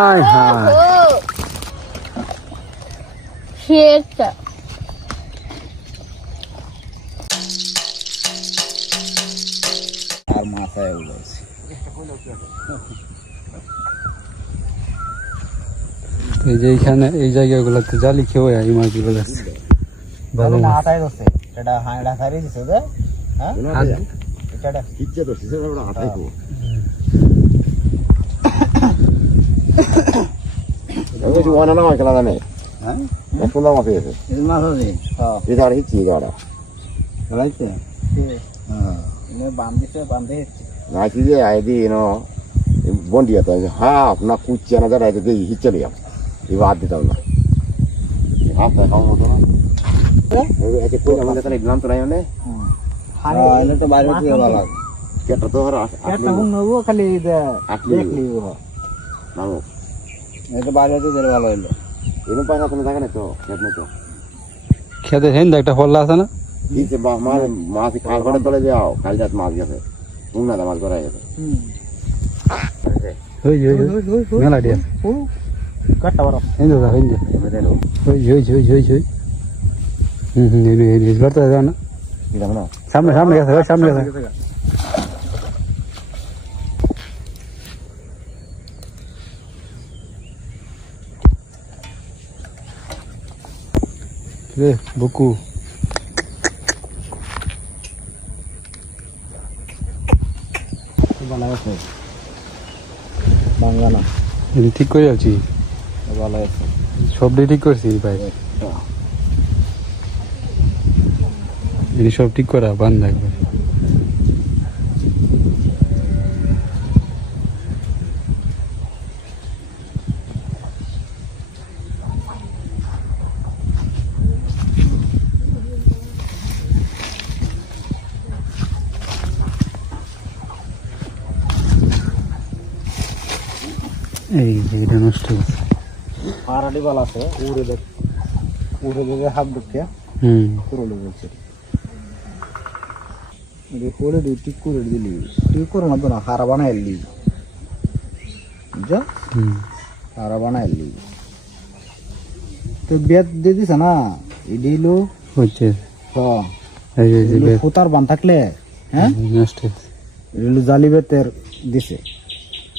আয় হায় সেটা আর মাথায় উঠেছে এই যে এইখানে এই জায়গাগুলোতে জালি খেয়ে এই মাছগুলো যাচ্ছে ভালো মাছ মাথায় উঠছে এটা হাঁড়া খাই দিছে রে হ্যাঁ এটা কিচ্ছে তো সিসে বড় হাতাই কো এই যে ওনা না খেলা জানে হ্যাঁ কোন দাম আছে এই মাছ আছে হ্যাঁ এই দাঁড় হিচ্ছি দাঁড়া খেলাইছে হ্যাঁ এনে বান্ধে নাকি যে আইদি নো বন্ডিয়া তো হ্যাঁ না কুচ্ছে না দাঁড়া যে হিচ্ছে লিয়া এই বাদ দিতাম না হাত কাম হতো না এই যে কই আমাদের তাহলে গ্রাম তো নাই মানে হারে এলে তো বাইরে থেকে ভালো লাগে কেটা তো আর কেটা হুন নবো খালি দেখলি ও নাও এটা বাইরে থেকে ভালো হইলো এনে পায়না কোনো জায়গা না তো কেট না তো খেতে হেন একটা হল্লা আছে না দিছে মাছ খাল করে চলে যাও খাল যাত মাছ গেছে মুন্না মাছ ধরা গেছে ওই মেলা দিয়া কাটটা বড় হেন দাদা হেন দে ওই এই করতে দাও না দিলাম না সামনে গেছে সামনে গেছে রে বুকু ভালো আছে বাংলা না আমি ঠিক করে আছি ভালো আছে সবটাই ঠিক করছি ভাই এই সব ঠিক করা বান্ধ একবার এই এটা নষ্ট হচ্ছে আড়াটি বাল আছে উড়ে দেখে হাফ ঢুকিয়া পুরোলে বলছে করে দিই ঠিক করে দিলি ঠিক করে না তো না হারা বানাই এলি বুঝছো হারা বানাই এলি তো বেত দিয়ে দিছে না এডিলো হচ্ছে ফুতার বান থাকলে হ্যাঁ নষ্ট এগুলো জালি বেতের দিছে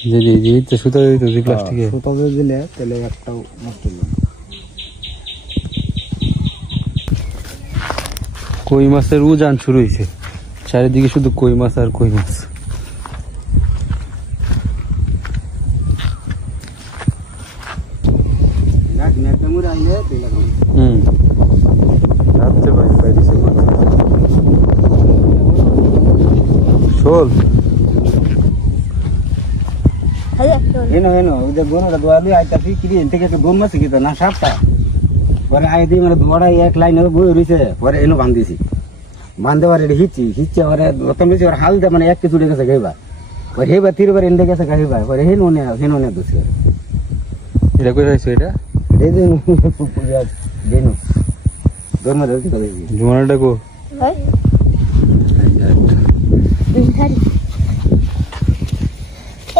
যদি তো সুতা দিত প্লাস্টিকে সুতা দিয়ে দিলে তাহলে একটাও নষ্ট হবে না কই মাছের উজান শুরু হয়েছে চারিদিকে শুধু কই মাছ আর কই মাছ শোল হেনো ওই যে গোনাটা দোয়ালি আইতাছি কি থেকে দোন মাছ কি না সাতটা পরে আই দিয়ে মানে দোয়াটা এক লাইন বই রয়েছে পরে এনো বান্ধিছি বান্ধে পারে হিচ্ছি পরে প্রথম বেশি ওর হাল মানে এক কিছু গেছে খাইবা পরে হেবা তিরবার এনে গেছে খাইবা পরে হেনো দোষে এটা কই রাখছো এটা এই যে দেনু দোন মাছ কি করে জোনাটা কো ভাই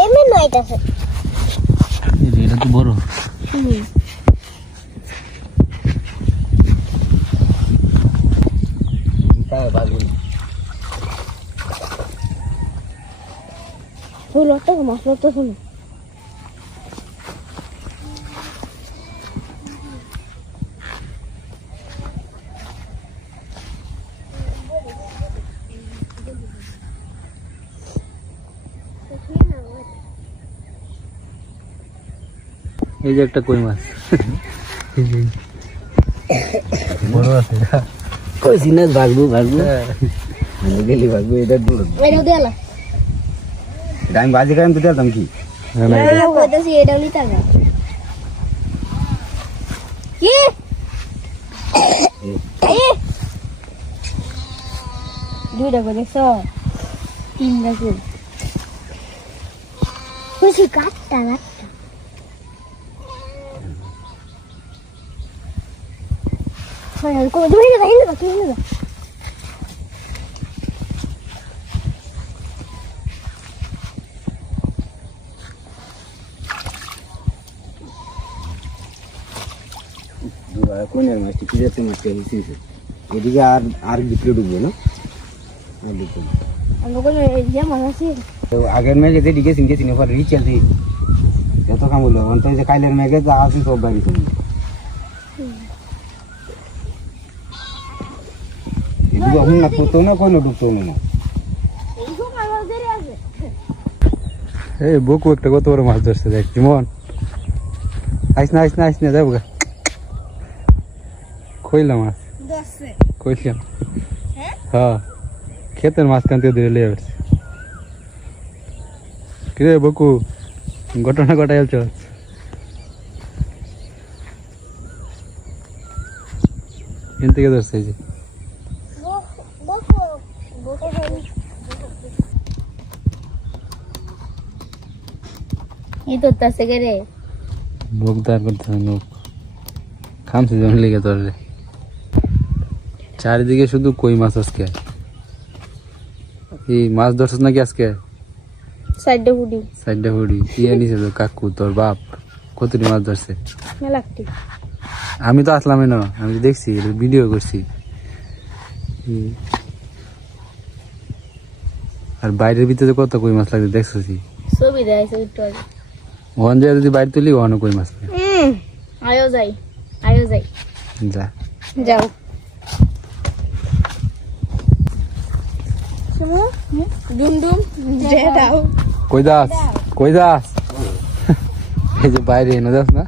এমনি নয়টা আছে এটা তো বড় হলো তো মশলা তো হলো এই যে একটা কই মাছ বড় আছে কই সিনাস ভাগবো গেলি ভাগবো এটা দূর এটা দেলা আমি বাজি কারণ তো দিতাম কি না কইতাছি এটা নিতে না কি দুইটা করে দেখছো তিনটা করে খুশি কাটটা হয় কোন ধরে না হিন্দা তুই হিন্দা কোনের মাছটি কি জাতের মাছটি হয়েছে এদিকে আর ভিতরে ঢুকবে না আমরা কোনো এই যে মাছ আছে আগের মেঘে যে দিকে চিনকে চিনে পরে রিচ আছে এত কাম হলো অন্ত যে কাইলের মেঘে যা আছে সব বাড়ি শুনি এদিকে এখন না তো না কোনো ঢুকতো না এইসব আমাদের আছে এই বকু একটা কত বড় মাছ ধরছে দেখ জীবন আইস না যাবো গা কইলাম মাছ দশে কইলাম হ্যাঁ ক্ষেতের মাঝখান থেকে ধরে লিয়ে আসছে কিরে বকু ঘটনা ঘটাই চলছ এখান থেকে ধরছে এই যে এই তো তাসে গেরে নোক দাঁড় করতে হবে নোক খামছে যেমন লেগে তোর রে চারিদিকে শুধু কই মাছ আজকে এই মাছ ধরছিস নাকি আজকে সাইডে হুডি সাইডটা হুড়ি কি আনিছে তোর কাকু তোর বাপ কতটি মাছ ধরছে মেলাকটি আমি তো আসলামই না আমি তো দেখছি ভিডিও করছি আর বাইরের ভিতরে কত কই মাছ লাগবে দেখছি ছবি দেখাইছে উত্তর ওখান থেকে যদি বাইরে তুলি ওখানে কই মাছ লাগে আয়ো যাই যা যাও শুনো ডুম যে দাও কই দাস এই যে বাইরে এনে দাস না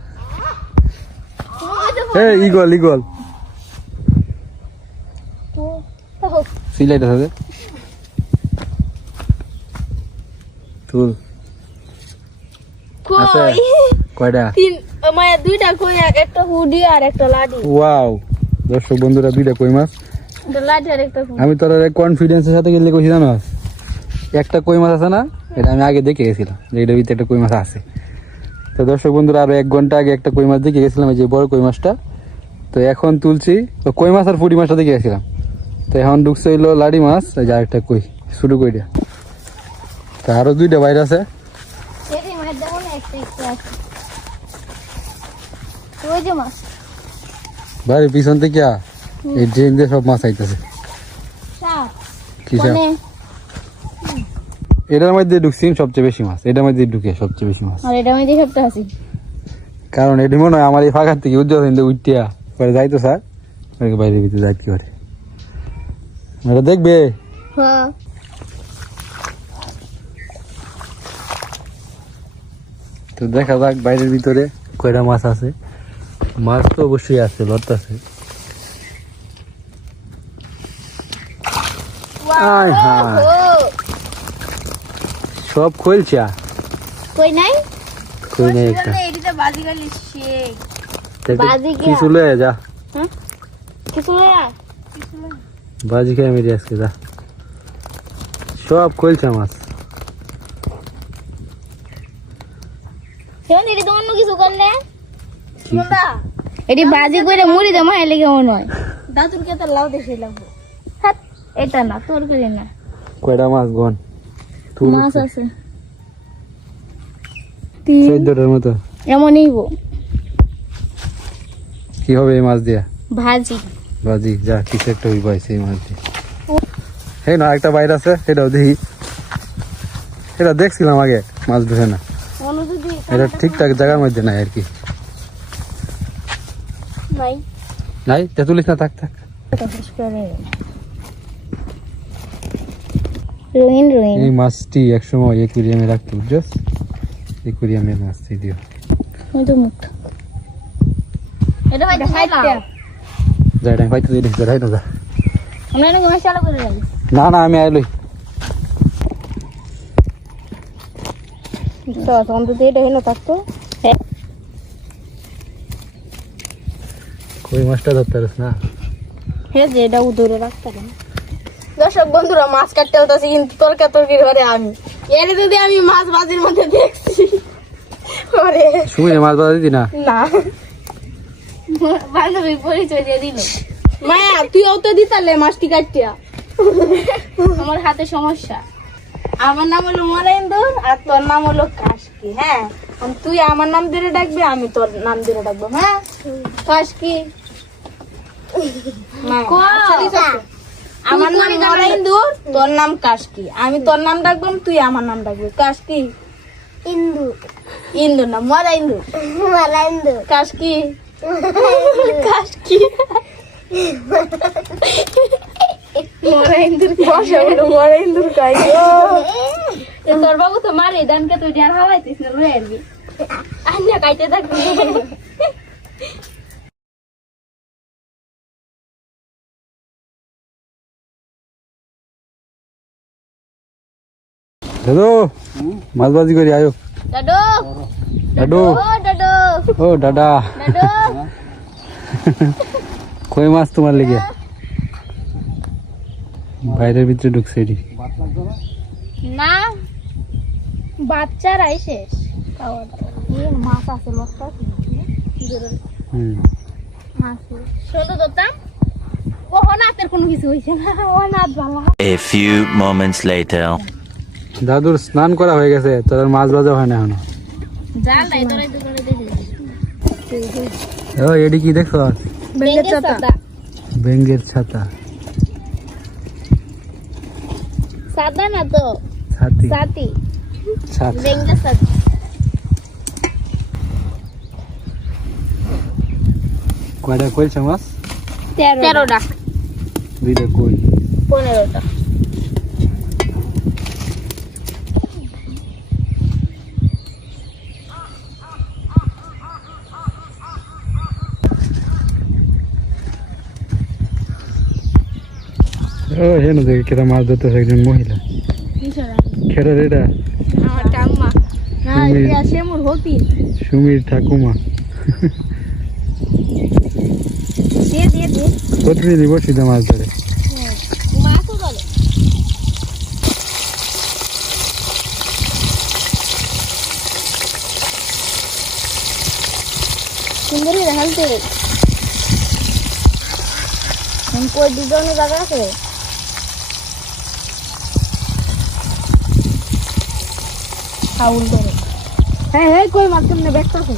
ইগল সিলাইটা থাকে তুল আছে কয়টা তিন মানে দুইটা কই একটা হুডি আর একটা লাডি ওয়াও দর্শক বন্ধুরা দুইটা কই মাছ একটা লাডি আর একটা হুডি আমি তোর কনফিডেন্সের সাথে গেলে কইছি জানো একটা কই মাছ আছে না এটা আমি আগে দেখে গেছিলাম যে এটার ভিতরে একটা কই মাছ আছে তো দর্শক বন্ধুরা আরো 1 ঘন্টা আগে একটা কই মাছ দেখে গেছিলাম এই যে বড় কই মাছটা তো এখন তুলছি তো কই মাছ আর পুঁটি মাছটা দেখে গেছিলাম তো এখন ঢুকছে হইলো লাডি মাছ এই যে আরেকটা কই শুরু কইটা তো আরো দুইটা বাইরে আছে এরই মাছ দাও না একটা আছে ওই যে মাছ বাইরে পিছন থেকে এই ড্রেন দিয়ে সব মাছ আইতেছে সাপ কিসা এটার মধ্যে ঢুকছি সবচেয়ে বেশি মাছ এটার মধ্যে ঢুকে সবচেয়ে বেশি মাছ আর এটা আমি সবটা আছি কারণ এটি মনে হয় আমার এই ফাঁকার থেকে উজ্জ্বল উঠিয়া পরে যাইতো স্যার বাইরে ভিতরে যাই কি করে এটা দেখবে হ্যাঁ তো দেখা যাক বাইরের ভিতরে কয়টা মাছ আছে মাছ তো অবশ্যই আছে লট আছে আয় হায়। সব খুলছে কই নাই কই নেই একটা এদিকে বাজি গলি শেক দেখো, বাজি কি গিয়া। চলে যা হ্যাঁ কিছু না বাজি খেয়ে মেরে আজকে যা সব খুলছে মাছ কেমন এটি তো অন্য কিছু করলে শুনবা এটি বাজি করে মুড়ি দে মাই লেগে মনে হয় দাদুর কে তো লাউ দেশে লাগবে হাত এটা না তোর করে না কয়টা মাছ গন তুল মাছ আছে তিন 14টার মতো এমনই গো কি হবে এই মাছ দিয়া ভাজি বাজি যা কিছু একটা হইব সেই মাছ দিয়ে হ্যাঁ না একটা বাইরে আছে সেটাও দেখি এটা দেখছিলাম আগে মাছ ঢুকে না অন্য যদি এটা ঠিকঠাক জায়গার মধ্যে নাই আর কি নাই নাই তেতুলিস না থাক থাক এটা শেষ করে রঙিন রঙিন এই মাছটি একসময় একুরিয়ামে রাখতো বুঝছস একুরিয়ামে মাছটি দিও ওই তো মুখ এটা ভাই খাইলা যা এটা পাইতে দিই যা রাই না যা আমরা নাকি মশলা করে রাখি না না আমি আইলই তো তখন তো এটা হলো থাকতো কই মাছটা ধরতে পারিস না হ্যাঁ যে এটা উদরে রাখতে পারেন দর্শক বন্ধুরা মাছ কাটতে হতেছে কিন্তু তরকারি ঘরে আমি এর যদি আমি মাছ ভাজির মধ্যে দেখছি ওরে শুনে মাছ বাজা দিতি না না বান্ধবী পরিচয় দিয়ে দিল মায়া তুইও তো দিতালে মাছটি কাটিয়া আমার হাতে সমস্যা আমার নাম হলো মরাইন্দর আর তোর নাম হলো কাশকি হ্যাঁ তুই আমার নাম ধরে ডাকবি আমি তোর নাম ধরে ডাকবো হ্যাঁ কাশকি না, আচ্ছা, দিছো তো। আমার নাম নরেন্দুর, তোর নাম কাশকি। আমি তোর নাম ডাকবো, তুই আমার নাম ডাকবি। কাশকি ইন্দু ইন্দু না, মরা ইন্দু। মালা ইন্দু কাশকি কাশকি মরা ইন্দুর বসে বলো, মরা ইন্দুর কাই তোর বাবু তো মারে দানকে তুই আর হাওয়াইতিস না, লয়ে আরবি আন্না কাইতে থাকবি। দাদু মাছ বাজি করি আয়ো। দাদু দাদু ও দাদু ও দাদা, দাদু কই মাছ তোমার লেগে বাইরের ভিতরে ঢুকছে এটি। না, বাচ্চারাই শেষ খাওয়া দাওয়া। মাছ আছে, লটকা মাছ শুধু ধরতাম। ও নাতের কোনো কিছু হয়েছে না, ও নাত ভালো। A few moments later. দাদুর স্নান করা হয়ে গেছে, তোর আর মাছ ভাজা হয় না এখনো। জাল নাই তোরাই তো করে দেখিস। ও এডি কি দেখছো? বেঙ্গের ছাতা। বেঙ্গের ছাতা, সাদা না তো, ছাতি সাতি। ছাতা। বেঙ্গের ছাতা। কয়টা কইছে মাছ? 13টা। দুইটা কই। 15টা। ও হেন দেখে কেটা মাছ ধরতেছে একজন মহিলা। খেরা রেডা আমার ঠাম্মা না, সুমির। এটা সেমুর হতি। সুমির ঠাকুমা। দিয়ে প্রতিনিধি বসিতে মাছ ধরে। মাছও বলে। সুন্দরী দেখালতে কই দুজনে জায়গা আছে। ফাউল করে। হ্যাঁ হ্যাঁ, কই মাছ কেমনে ব্যাক করছে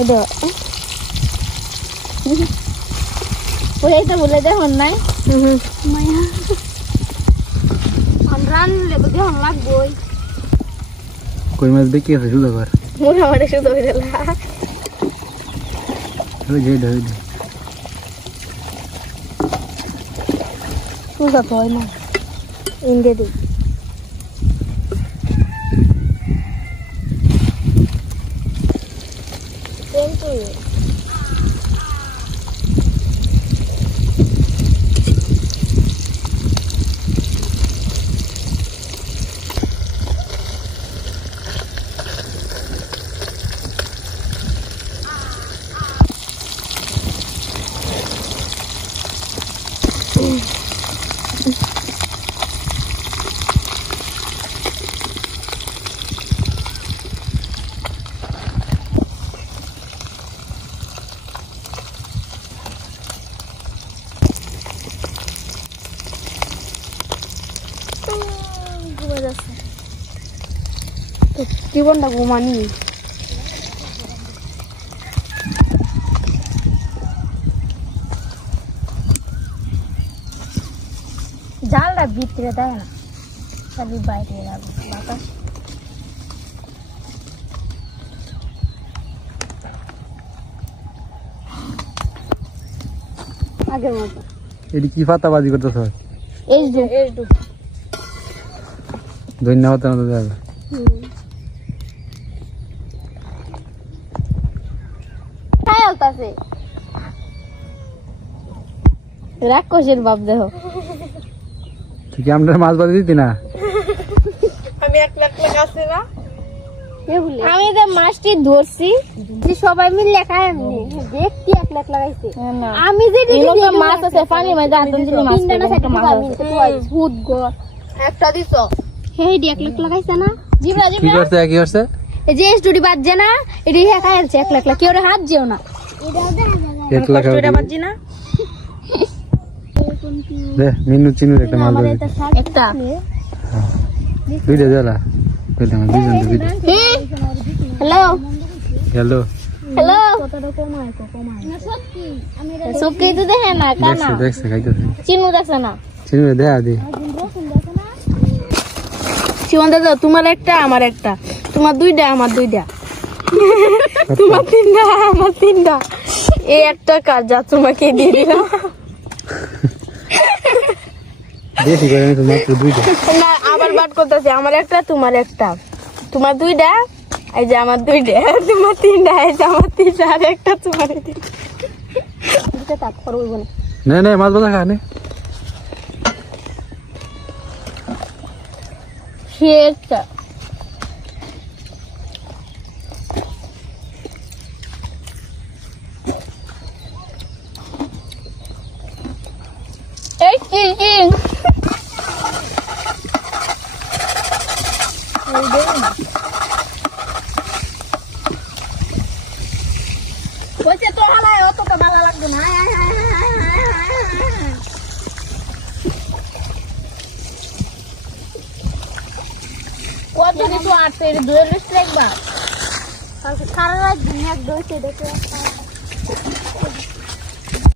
এটা। ওই তো বলে দেখুন নাই মায়া রানলে তো দেখুন লাগবই। কই মাছ দেখি আছে শুধু আবার। মোটামুটি শুধু হয়ে গেল। ওই যে এটা, ওই যে। সুজা তো হয় না ইন্ডিয়া দিই। জীবনটা ঘুমানি। জালটা ভিতরে দেয় না, খালি বাইরে লাগবে বাতাস। আগের মতো এটি কি পাতা বাজি করতেছ? এইচডি ধন্যবাদ জানাতে যাবে। আছে রাক্ষসের বাপ দেহ। তুই কি আমরা মাছ বাজি দিতি না? আমি 1 লাখ আছে না, আমি যে মাছটি ধরছি যে সবাই মিলে খায়, আমি দেখছি 1 লাখ লাগাইছে। আমি যে মাছ আছে পানি মাঝে আদন দিলে মাছ ভূত গো একটা দিছো হেই 1 লাখ লাগাইছে না। জিবরা কি করছে কি করছে? এই যে স্টুডি বাজছে না, এটি খায় আছে 1 লাখ কেউ হাত যেও না। 1 লাখ এটা বাজছি না দে মিনু চিনু একটা মাছ বাজি। একটা দুইটা জ্বালা কইলাম দুইজন তো দুইটা। হ্যালো হ্যালো হ্যালো সত্যি তো দেখে না কানা দেখছে খাইতেছে চিনু দেখছে না চিনি দেখা দি শিবন দাদা তোমার একটা আমার একটা তোমার দুইটা আমার দুইটা তোমার তিনটা আমার তিনটা এই একটা কাজ যা তোমাকে দিয়ে দিলাম বেশি করে তো মাত্র দুইটা না আবার বাদ করতেছে আমার একটা তোমার দুইটা এই যে আমার দুইটা তোমার তিনটা এই যে আমার তিনটা আর একটা তোমার তিনটা তাক করবো না নে মাছ ভাজা খা নে সেটা এই চিচিং বলছে তো হালায় অতটা ভালো লাগবে না কত কিছু আছে দুয়ের লিস্ট রাখবা কালকে সারা রাত দিন এক দইতে দেখে